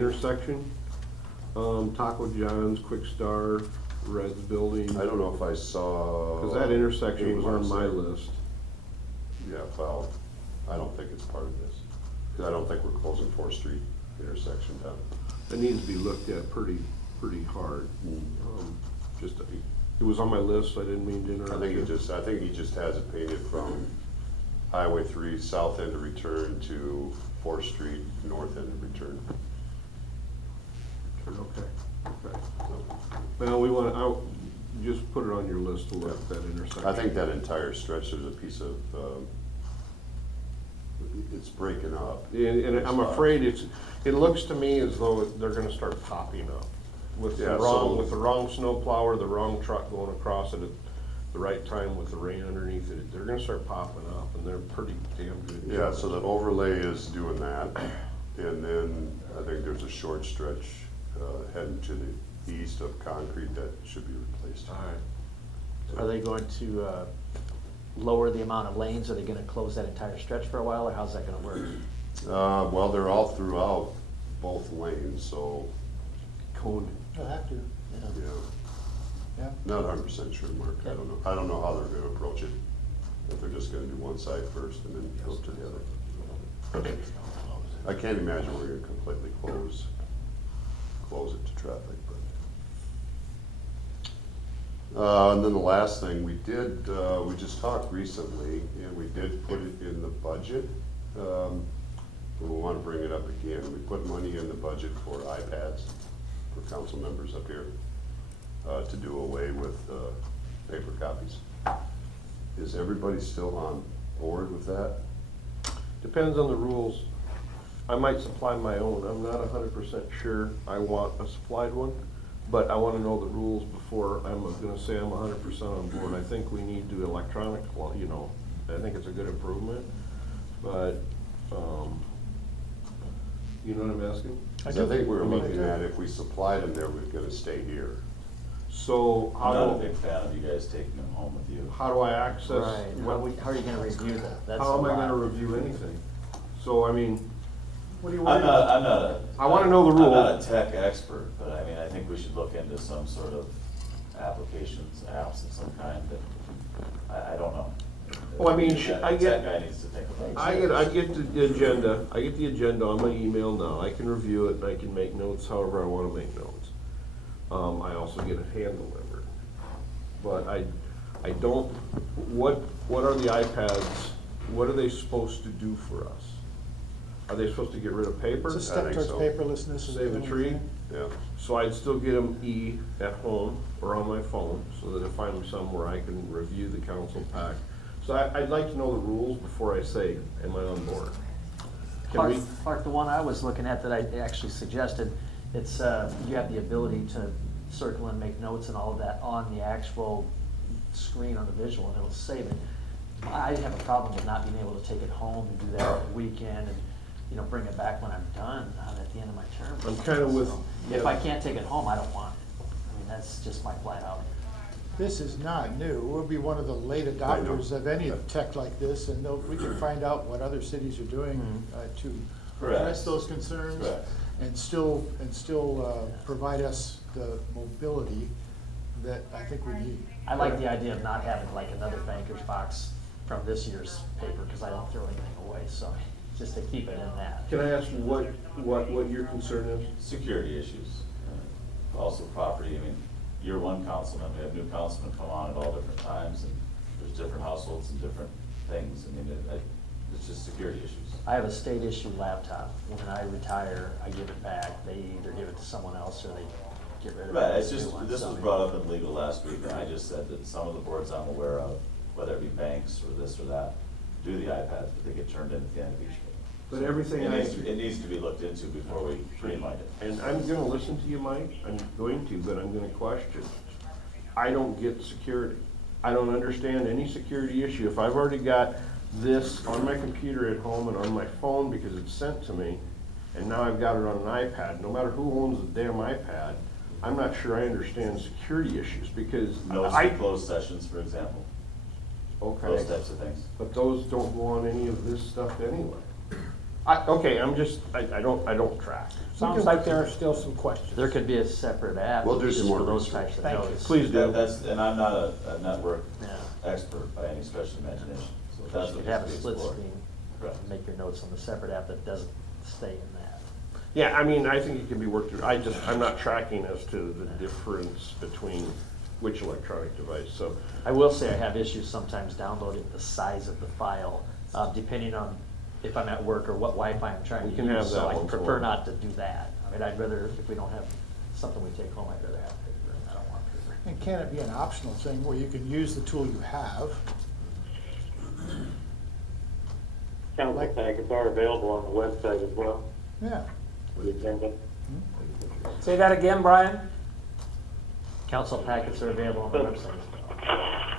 intersection, Taco John's, Quick Star, Red's Building. I don't know if I saw. Cause that intersection was on my Marks there. list. Yeah, well, I don't think it's part of this, cause I don't think we're closing 4th Street intersection down. It needs to be looked at pretty hard. Just, it was on my list, so I didn't mean to interrupt. I think you. he just has it painted from Highway 3 south end of return to 4th Street north end of return. Okay. So, Well, I'll just put it on your list to look at that intersection. I think that entire stretch, there's a piece of, it's breaking up. And I'm afraid it looks to me as though they're gonna start popping up. With the Yeah, wrong snowplow or the wrong truck going across it at the right time with the rain underneath it, they're gonna start popping up, and they're pretty damn good. Yeah, so the overlay is doing that, and then I think there's a short stretch heading to the east of concrete that should be replaced. All right. Are they going to lower the amount of lanes? Are they gonna close that entire stretch for a while, or how's that gonna work? Well, they're all throughout both lanes, so, Code. They'll have to, yeah. yeah. Not 100% sure, Mark, I don't know. I don't know how they're gonna approach it, if they're just gonna do one side first and then go to the other. I can't imagine we're gonna completely close it to traffic, but. And then the last thing we did, we just talked recently, and we did put it in the budget. But we wanna bring it up again. We put money in the budget for iPads for council members up here, to do away with, paper copies. Is everybody still on board with that? Depends on the rules. I might supply my own. I'm not 100% sure I want a supplied one, but I wanna know the rules before I'm gonna say I'm 100% on board. I think we need to electronic, well, you know, I think it's a good improvement, but, you know what I'm asking? 'Cause I think we were looking at if we supplied them, they were gonna stay here. So I'm not a how big fan of you guys taking them home with you. do I access? Right, how are you gonna review that? That's How am I a lot. gonna review anything? So, I mean, what do you I'm want? not a. I wanna know the I'm rule. not a tech expert, but I mean, I think we should look into some sort of applications, apps of some kind that, I don't know. Well, I mean, That I get- Tech guy needs to think about it. I get the agenda on my email now, I can review it and I can make notes however I wanna make notes. I also get a hand delivered. But I don't, what are the iPads, what are they supposed to do for us? Are they supposed to get rid of paper? It's a I step think towards so. paperlessness. is Save the a only tree? thing. Yeah. So I'd still get them at home or on my phone, so that if I'm somewhere I can review the council pack. So I'd like to know the rules before I say, am I on board? Can we? Clark, the one I was looking at that I actually suggested, it's, you have the ability to circle and make notes and all of that on the actual screen on the visual, and it'll save it. I have a problem with not being able to take it home and do that on the weekend and, you know, bring it back when I'm done, at the end of my term. I'm kinda with- So, if I can't take it home, I don't want it. I mean, that's just my flat out. This is not new. We'll be one of the late adopters of any tech like this, and we can find out what other cities are doing to Correct. address those concerns Correct. and still provide us the mobility that I think we need. I like the idea of not having like another banker's box from this year's paper, because I don't throw anything away, so just to keep it in that. Can I ask what your concern is? Security issues, also property, I mean, year one councilman, we have new councilmen come on at all different times, and there's different households and different things, I mean, it's just security issues. I have a state issued laptop. When I retire, I give it back. They either give it to someone else or they get rid of it. Right, it's and do just, one. this So, was brought up in legal last week, and I just said that some of the boards I'm aware of, whether it be banks or this or that, do the iPads, but they get turned in at the end of each meeting. But everything It needs to be looked into before we greenlight it. And I'm gonna listen to you, Mike, I'm going to, but I'm gonna question. I don't get security. I don't understand any security issue. If I've already got this on my computer at home and on my phone because it's sent to me, and now I've got it on an iPad, no matter who owns the damn iPad, I'm not sure I understand security issues because Notice I, of closed sessions, for example, those okay, types of things. but those don't go on any of this stuff anyway. Okay, I'm just, I don't track. Sounds like there are still some questions. There could be a separate app We'll do just some more for those research. types of Thank you. notes. Please do. That's, and I'm not a network Yeah. expert by any stretch of imagination, so You that's could what have a needs to be split explored. screen, Correct. make your notes on the separate app that doesn't stay in that. Yeah, I mean, I think it can be worked through. I'm not tracking as to the difference between which electronic device, so. I will say I have issues sometimes downloading the size of the file, depending on if I'm at work or what Wi-Fi I'm trying We to can have use, so that I once in a prefer while. not to do that. I mean, I'd rather, if we don't have something we take home, I'd rather have paper, and I don't want paper. And can it be an optional thing where you can use the tool you have? Council packets are available on the website as well. Yeah. The agenda. Say that again, Brian? Council packets are available on the website.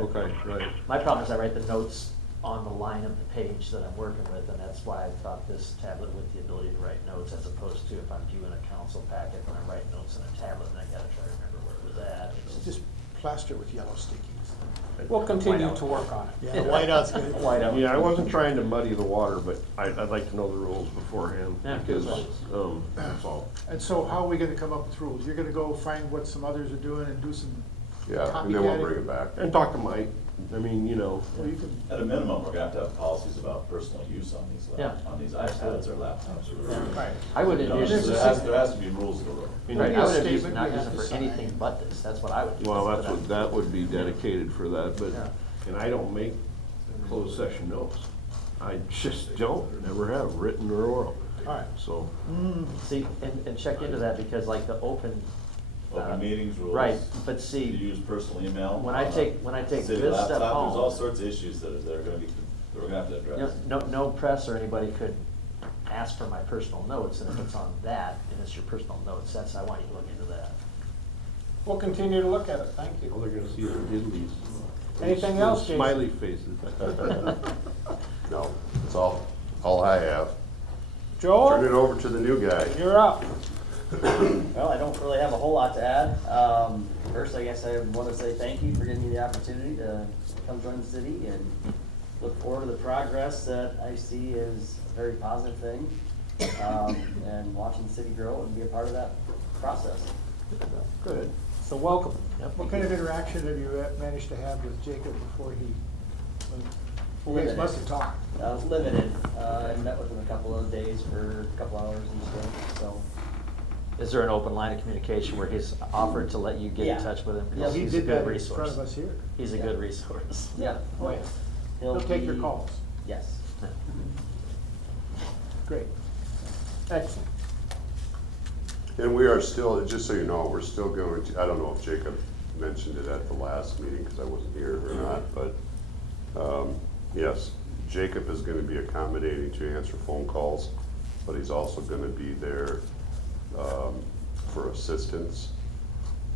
Okay, right. My problem is I write the notes on the line of the page that I'm working with, and that's why I thought this tablet with the ability to write notes, as opposed to if I'm viewing a council packet and I'm writing notes in a tablet, and I gotta try to remember where it was at. It's Just plaster it with yellow stickies. We'll continue to work on it. Yeah, whiteout's good. Whiteout. Yeah, I wasn't trying to muddy the water, but I'd like to know the rules beforehand, Yeah, because, please. that's all. And so how are we gonna come up with rules? You're gonna go find what some others are doing and do some Yeah, and then we'll copycatting? bring it back. And talk to Mike. I mean, you know, Well, you can, At a minimum, we're gonna have to have policies about personal use on these, Yeah. on these iPads or laptops or whatever. right. I would You know, envision, there has to be rules to the road. right, Maybe I a would envision statement not we have using to for sign. anything but this, that's what I would do. well, that would be dedicated for that, but, Yeah. and I don't make closed session notes. I just don't, never have, written or oral. All right. So, See, and check into that, because like the open. Open meetings rules. Right, but To see, use personal email. when I take this city stuff laptop, home. There's all sorts of issues that are gonna be, that we're gonna have to you know, address. no press or anybody could ask for my personal notes, and if it's on that, and it's your personal notes, I want you to look into that. We'll continue to look at it, thank all you. they're gonna see is diddlies. Anything else, Jason? Smiley faces. No, that's all I have. Turn it Joel, over to the new guy. you're up. Well, I don't really have a whole lot to add. First, I guess I want to say thank you for giving me the opportunity to come join the city and look forward to the progress that I see as a very positive thing. And watching the city grow and be a part of that process. Good. So welcome. What kind of interaction have you managed to have with Jacob before he, you guys Limited. must have talked. I was limited. I met with him a couple of days for a couple hours each day, so. Is there an open line of communication where he's offered to let you get in Yeah. touch with him? 'Cause Yeah, He he's a did good that in front resource. of us here. He's a Yeah. good resource. Yeah. Oh, yeah. He'll take your be- calls. Yes. Great. Excellent. And we are still, just so you know, we're still going to, I don't know if Jacob mentioned it at the last meeting, because I wasn't here or not, but, yes, Jacob is gonna be accommodating to answer phone calls, but he's also gonna be there, for assistance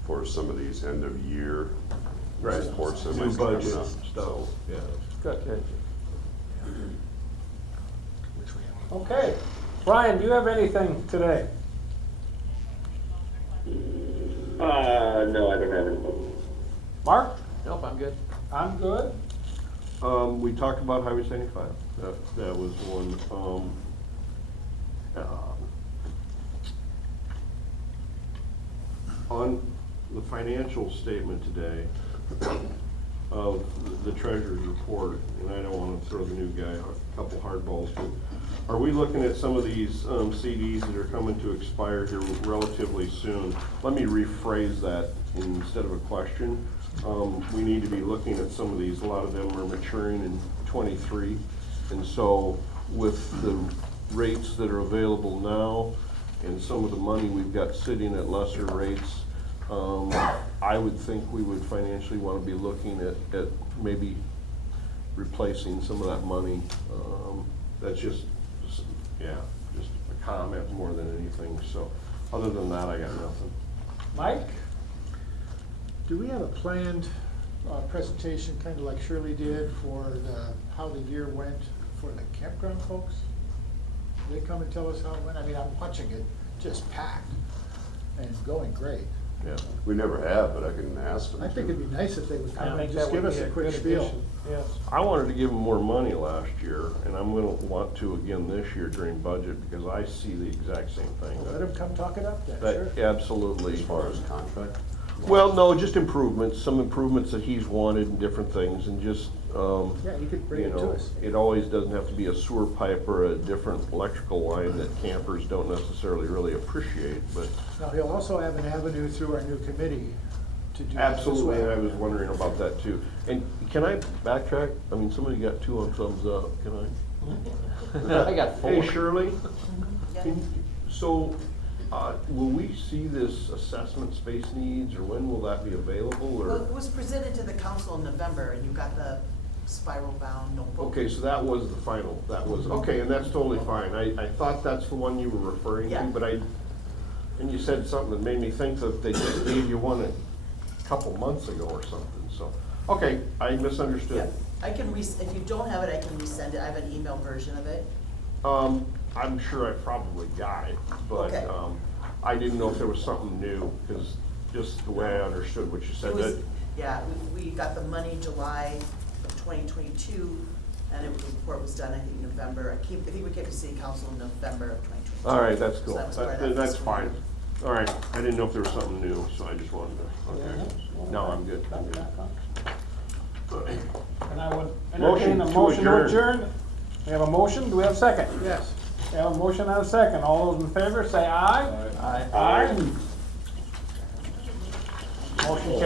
for some of these end-of-year reports that might New be coming budget up. stuff, So, yeah. Good. Okay. Brian, do you have anything today? No, I don't have anything. Mark? Nope, I'm good. I'm good. We talked about Highway 75, that was one, on the financial statement today of the treasurer's report, and I don't wanna throw the new guy a couple hard balls, but are we looking at some of these, CDs that are coming to expire here relatively soon? Let me rephrase that instead of a question. We need to be looking at some of these, a lot of them are maturing in '23. And so with the rates that are available now and some of the money we've got sitting at lesser rates, I would think we would financially wanna be looking at maybe replacing some of that money. That's just a comment more than anything, so, other than that, I got nothing. Mike? Do we have a planned presentation, kind of like Shirley did, for how the year went for the campground folks? Do they come and tell us how it went? I mean, I'm watching it just packed and going great. Yeah. We never have, but I can ask them. I think it'd be nice if they would I come and think just that give would us be a quick good spiel. addition. Yes. I wanted to give them more money last year, and I'm gonna want to again this year during budget, because I see the exact same thing. Let them come talk it up then, sure. That, absolutely. As far as contract? Well, no, just improvements, some improvements that he's wanted and different things, and just, Yeah, you could bring you it to know, us. it always doesn't have to be a sewer pipe or a different electrical line that campers don't necessarily really appreciate, but Now, he'll also have an avenue through our new committee to do that as absolutely, and I well. was wondering about that too. And can I backtrack? I mean, somebody got 2 on thumbs up, can I? I got 4. Hey Shirley, so, will we see this assessment space needs, or when will that be available, Well, or? it was presented to the council in November, and you got the spiral bound notebook. Okay, so that was the final, that was, okay, and that's totally fine. I thought that's the one you were referring to, Yeah. but and you said something that made me think that they just gave you one a couple months ago or something, so. Okay, I Yeah, misunderstood. I can if you don't have it, I can resend it, I have an email version of it. I'm sure I probably got it, but, Okay. I didn't know if there was something new, because just the way I understood what you said, It was, that, yeah, we got the money July of 2022, and the report was done, I think, November. I think we came to city council in November of 2022. all right, that's So cool. that was part of that That's fiscal fine. year. All right, I didn't know if there was something new, so I just wanted to, okay. No, I'm good, I'm good. And I would Motion entertain a to motion to adjourn. adjourn. We have a motion, do we have a second? Yes. We have a motion and a second. All those in favor say aye. Aye. Aye. Motion carries.